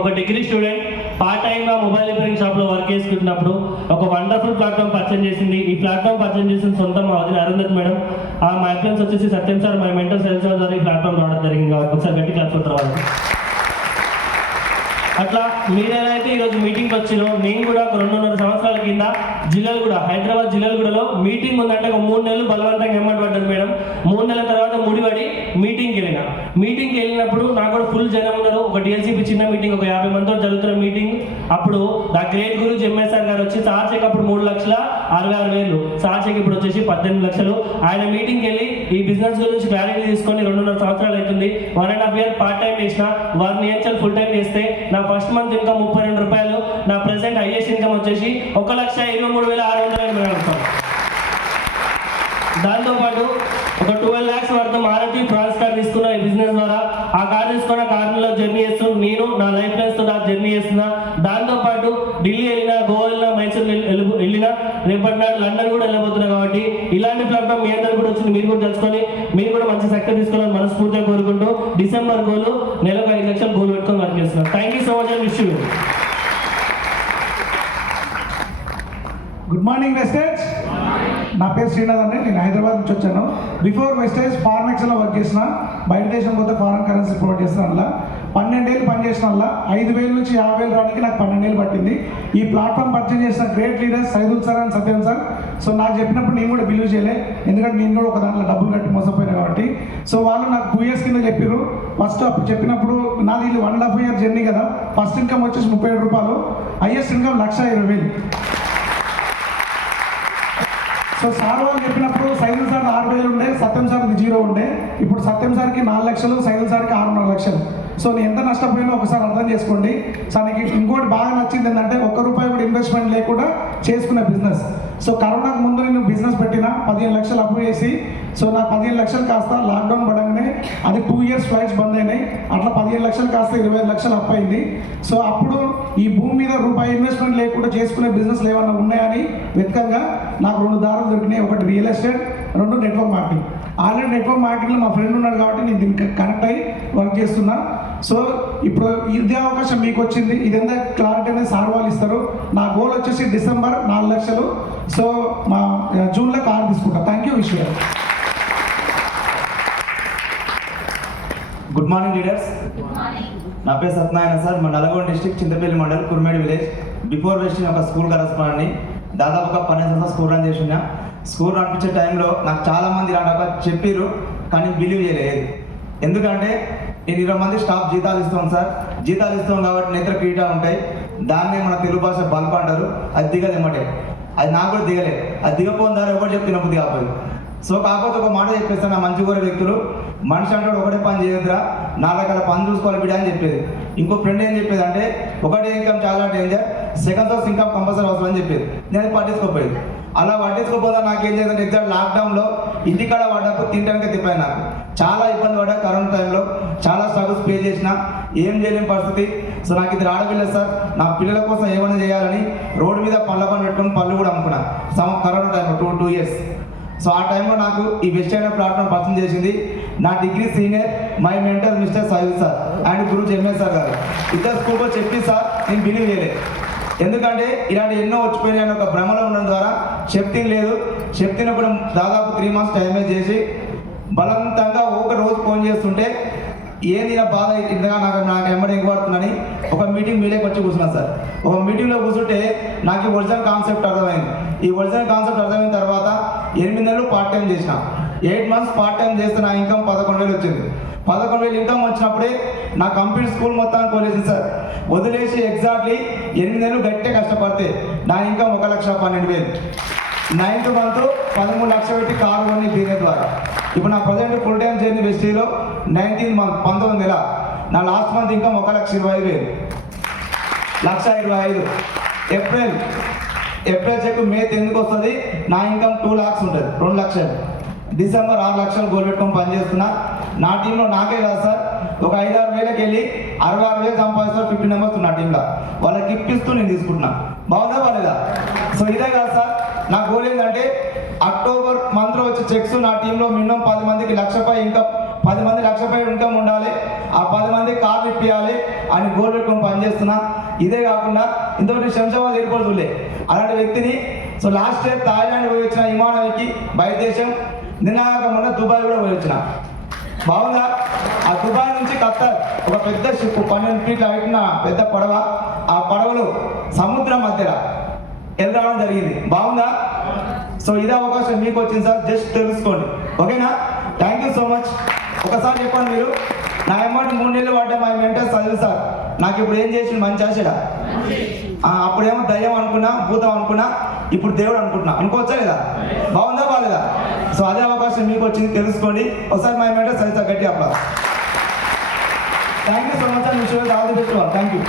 ఒక degree student part టైమ్గా mobile repairing షాప్లో వర్క్ చేసుకుంటున్నప్పుడు ఒక వండర్ఫుల్ ప్లాట్ఫామ్ పర్చేజ్ చేసింది. ఈ ప్లాట్ఫామ్ పర్చేజ్ చేసిన సొంతం మా వదిన అరుంధతి మేడం. మా ఇన్ఫ్లుయెన్స్ వచ్చేసి సత్యం సార్, మా మెంటల్ సెల్స్ ద్వారా ఈ ప్లాట్ఫామ్ రావడం జరిగింది కాబట్టి ఒకసారి గట్టి క్లాస్ కొట్టరావాలి. అట్లా మీరు ఎలా అయితే ఈరోజు మీటింగ్కి వచ్చినో, నేను కూడా ఒక 2.5 సంవత్సరాల కింద జిల్లాలగూడ, హైదరాబాద్ జిల్లాలగూడలో మీటింగ్ ఉందంటే ఒక 3 నెలలు బలవంతంగా ఎమ్మటి పడ్డాను మేడం. 3 నెలల తర్వాత ముడిపడి మీటింగ్కి వెళ్ళినప్పుడు నాకు కూడా ఫుల్ జనం ఉన్నారు. ఒక డిఎల్సీపీ చిన్న మీటింగ్, ఒక 50 మందితో జరుగుతున్న మీటింగ్. అప్పుడు నా గ్రేట్ గురు ఎంఎస్ఆర్ గారు వచ్చి సార్ చెక్ అప్పుడు 3,66,000, సార్ చెక్ ఇప్పుడు వచ్చేసి 18 లక్షలు. ఆయన మీటింగ్కి వెళ్ళి ఈ బిజినెస్ గురించి క్లారిటీ తీసుకొని 2.5 సంవత్సరాలు అవుతుంది. 1.5 year పార్ట్ టైం చేసిన, వారిని ఏం ఫుల్ టైం చేస్తే నా ఫస్ట్ మంత్ ఇన్కమ్ 32 రూపాయలు. నా ప్రెసెంట్ హైయెస్ట్ ఇన్కమ్ వచ్చేసి 1,23,600. దాంతోపాటు ఒక 12 lakhs worth Maruti Fronx car తీసుకున్న ఈ బిజినెస్ ద్వారా. ఆ కార్ తీసుకున్న కార్లో జర్నీ చేస్తూ నేను నా లైఫ్ లైన్స్ తో జర్నీ చేస్తున్నా. దాంతోపాటు ఢిల్లీ వెళ్ళినా, గోవా వెళ్ళినా, మైసూర్ వెళ్ళినా, రేపటి నాడు లండన్ కూడా వెళ్ళబోతున్నా. కాబట్టి ఇలాంటి ప్లాట్ఫామ్ మీ అందరూ కూడా వచ్చింది. మీరు కూడా తెలుసుకొని మీరు కూడా మంచి సక్సెస్ తీసుకోవాలని మనస్ఫూర్తిగా కోరుకుంటూ డిసెంబర్ గోల్ నెలకు 5 లక్షలు గోల్ పెట్టుకొని వర్క్ చేస్తున్నాను. Thank you so much and wish you. Good morning Vestige. నా పేరు శ్రీనాథ్ అండి. నేను హైదరాబాద్ నుంచి వచ్చాను. బిఫోర్ వెస్టేజ్ ఫారెన్ ఎక్స్చేంజ్లో వర్క్ చేసిన, బయట దేశం పోతే ఫారెన్ కరెన్సీ ప్రొవైడ్ చేసిన వల్ల 12 ఏళ్ళు పనిచేసిన వల్ల 5,000 నుంచి 50,000 రావడానికి నాకు 12 ఏళ్ళు పట్టింది. ఈ ప్లాట్ఫామ్ పర్చేజ్ చేసిన great leaders Saidul sir and Satyam sir. So నాకు చెప్పినప్పుడు నేను కూడా బిలీవ్ చేయలే, ఎందుకంటే నేను కూడా ఒక దాంట్లో డబ్బులు కట్టి మోసపోయినా కాబట్టి. సో వాళ్ళు నాకు 2 years కింద చెప్పారు. ఫస్ట్ అప్పుడు చెప్పినప్పుడు నాది 1.5 year జర్నీ కదా. ఫస్ట్ ఇన్కమ్ వచ్చేసి 37 రూపాయలు, హైయెస్ట్ ఇన్కమ్ 1,20,000. సో సార్ వాళ్ళు చెప్పినప్పుడు సైదుల్ సార్ 6,000 ఉండే, సత్యం సార్కి 0 ఉండే. ఇప్పుడు సత్యం సార్కి 4 లక్షలు, సైదుల్ సార్కి 6.5 లక్షలు. సో నేను ఎంత నష్టపోయినా ఒకసారి అర్థం చేసుకోండి. సో నాకు ఇంకోటి బాగా నచ్చింది ఏంటంటే ₹1 కూడా ఇన్వెస్ట్మెంట్ లేకుండా చేసుకునే బిజినెస్. సో కరోనాకు ముందు నేను బిజినెస్ పెట్టిన 15 లక్షలు అప్పు చేసి, సో నా 15 లక్షలు కాస్త లాక్డౌన్ పడంగానే అది 2 years ఫ్లైట్స్ బంద్ అయినాయి. అట్లా 15 లక్షలు కాస్త 25 లక్షలు అప్పు అయింది. సో అప్పుడు ఈ భూమి మీద రూపాయి ఇన్వెస్ట్మెంట్ లేకుండా చేసుకునే బిజినెస్లు ఏమన్నా ఉన్నాయని వెతకంగా నాకు 2 దారులు దొరికినాయి. ఒకటి real estate, 2 network marketing. Already network మార్కెటింగ్లో మా ఫ్రెండ్ ఉన్నాడు కాబట్టి నేను దీనికి కనెక్ట్ అయ్యి వర్క్ చేస్తున్నా. సో ఇప్పుడు ఇదే అవకాశం మీకు వచ్చింది. ఇదంతా క్లారిటీ అనేది సార్ వాళ్ళు ఇస్తారు. నా గోల్ వచ్చేసి డిసెంబర్ 4 లక్షలు. సో మా జూన్లో కార్ తీసుకుంటా. Thank you. విషయం. Good morning leaders. నా పేరు సత్యనారాయణ సార్. మా Nalgonda district Chintapalli mandal Kurmedi village. Before వెస్టింగ్ ఒక స్కూల్ కరెస్పాండెంట్ని. దాదాపుగా 12 సంవత్సరాలు స్కూల్ రన్ చేసి ఉన్నా. స్కూల్ నడిపించే టైంలో నాకు చాలామంది ఇలాంటి చెప్పారు, కానీ బిలీవ్ చేయలేదు. ఎందుకంటే నేను 20 మంది స్టాఫ్ జీతాలు ఇస్తాం సార్. జీతాలు ఇస్తాం కాబట్టి నేత్ర క్రీడా ఉంటాయి. దాన్నే మన తెలుగు భాష బల్బ్ అంటారు. అది దిగదేమంటే అది నాకు కూడా దిగలేదు. అది దిగపోయిన దారి ఒకటి చెప్తే నమ్ముది కాకపోయి. సో కాకపోతే ఒక మాట చెప్పేస్తాను, నా మంచి కోరే వ్యక్తులు, మనిషి అంటే ఒకటే పని చేయొద్దురా, 4 రకాల పని చూసుకోవాలి బిడ్డ అని చెప్పేది. ఇంకో ఫ్రెండ్ ఏం చెప్పేది అంటే, ఒకటే ఇన్కమ్ చాలా danger, second source income compulsory అవసరం అని చెప్పేది. నేను పట్టించుకోపోయేది. అలా పట్టించుకోపోదా నాకేం చేయాలంటే ఎగ్జాక్ట్ లాక్డౌన్లో ఇంటికాడ పడ్డప్పుడు తినడానికి తిప్పాను. నాకు చాలా ఇబ్బంది పడ్డా. కరోనా టైంలో చాలా స్ట్రగుల్స్ పే చేసిన, ఏం చేయలేని పరిస్థితి. సో నాకు ఇది ఆడపిల్ల సార్. నా పిల్లల కోసం ఏమైనా చేయాలని రోడ్డు మీద పళ్ళ పని పెట్టుకుని పళ్ళు కూడా అమ్ముకున్నాను కరోనా టైంలో 2 years. సో ఆ టైంలో నాకు ఈ వెస్ట్ అయిన ప్లాట్ఫామ్ పరిచయం చేసింది నా degree senior, my mentor mister Saidul sir and Guru MSR గారు. ఇద్దరు స్కూల్లో చెప్పి సార్ నేను బిలీవ్ చేయలేదు. ఎందుకంటే ఇలాంటి ఎన్నో వచ్చిపోయినాయని ఒక భ్రమలో ఉండడం ద్వారా చెప్తిని లేదు. చెప్తినప్పుడు దాదాపు 3 months టైం చేసి బలవంతంగా ఒక రోజు ఫోన్ చేస్తుంటే ఏంది నా బాధ ఇంతగా నాకు ఎమ్మడి ఎగబడుతుందని ఒక మీటింగ్ మీలోకి వచ్చి కూర్చున్నా సార్. ఒక మీటింగ్లో కూర్చుంటే నాకు ఒరిజినల్ కాన్సెప్ట్ అర్థమైంది. ఈ ఒరిజినల్ కాన్సెప్ట్ అర్థమైన తర్వాత 8 నెలలు పార్ట్ టైం చేసిన. 8 months పార్ట్ టైం చేస్తే నా ఇన్కమ్ 11,000 వచ్చింది. 11,000 ఇన్కమ్ వచ్చినప్పుడే నా కంప్లీట్ స్కూల్ మొత్తానికి వదిలేసింది సార్. వదిలేసి ఎగ్జాక్ట్లీ 8 నెలలు గట్టిగా కష్టపడితే నా ఇన్కమ్ 1,12,000. 9th month 13 లక్షలు పెట్టి కారు కొని బీనే ద్వారా. ఇప్పుడు నా ప్రజెంట్ ఫుల్ టైం జర్నీ వెస్టీలో 19th month 19 నెల. నా last month income 1,25,000. 1,25,000. April cheque May 10th వస్తుంది. నా ఇన్కమ్ 2 lakhs ఉంటుంది, 2 లక్షలు. డిసెంబర్ 6 లక్షలు గోల్ పెట్టుకొని పనిచేస్తున్నా. నా టీంలో నాకే కాదు సార్, ఒక 5-6 వేలకు వెళ్ళి 66,000 సంపాదిస్తారు. 50 members నా టీంలో. వాళ్ళకి గిఫ్ట్ ఇస్తూ నేను తీసుకుంటున్నా. బాగుందా బాలేదా? సో ఇదే కాదు సార్, నా గోల్ ఏంటంటే అక్టోబర్ మంత్లో వచ్చే చెక్స్ నా టీంలో మినిమం 10 మందికి ₹1,00,000 ఇంకా 10 మంది లక్ష రూపాయలు ఇన్కమ్ ఉండాలి, ఆ 10 మంది కార్లు ఇప్పియాలి అని గోల్ పెట్టుకొని పనిచేస్తున్నా. ఇదే కాకుండా ఇంతవరకు శంషాబాద్ ఎయిర్పోర్ట్ చూడలే అలాంటి వ్యక్తిని. సో లాస్ట్ ఇయర్ థాయిలాండ్ పోయి వచ్చిన విమానానికి బయట దేశం, నిన్నగాక మొన్న దుబాయ్ కూడా పోయి వచ్చిన. బాగుందా? ఆ దుబాయ్ నుంచి ఖత్తర్ ఒక పెద్ద షిప్ 12 ఫీట్ల హైట్న పెద్ద పడవ, ఆ పడవలో సముద్రం మధ్యలో వెళ్ళడం జరిగింది. బాగుందా? సో ఇదే అవకాశం మీకు వచ్చింది సార్, జస్ట్ తెలుసుకోండి. ఓకేనా? Thank you so much. ఒకసారి చెప్పండి మీరు, నా అమౌంట్ 3 నెలలు పడ్డా మా మెంటర్ చదివి సార్ నాకు ఇప్పుడు ఏం చేసి మంచి ఆశడా? అప్పుడేమో దయ్యం అనుకున్నా, భూతం అనుకున్నా, ఇప్పుడు దేవుడు అనుకుంటున్నా. అనుకోవచ్చా లేదా? బాగుందా బాగాలేదా? సో అదే అవకాశం మీకు వచ్చింది, తెలుసుకోండి. ఒకసారి మా మెంటర్ చదివి సార్ గట్టి అప్పుడు. Thank you so much and wish you all the best. Thank you.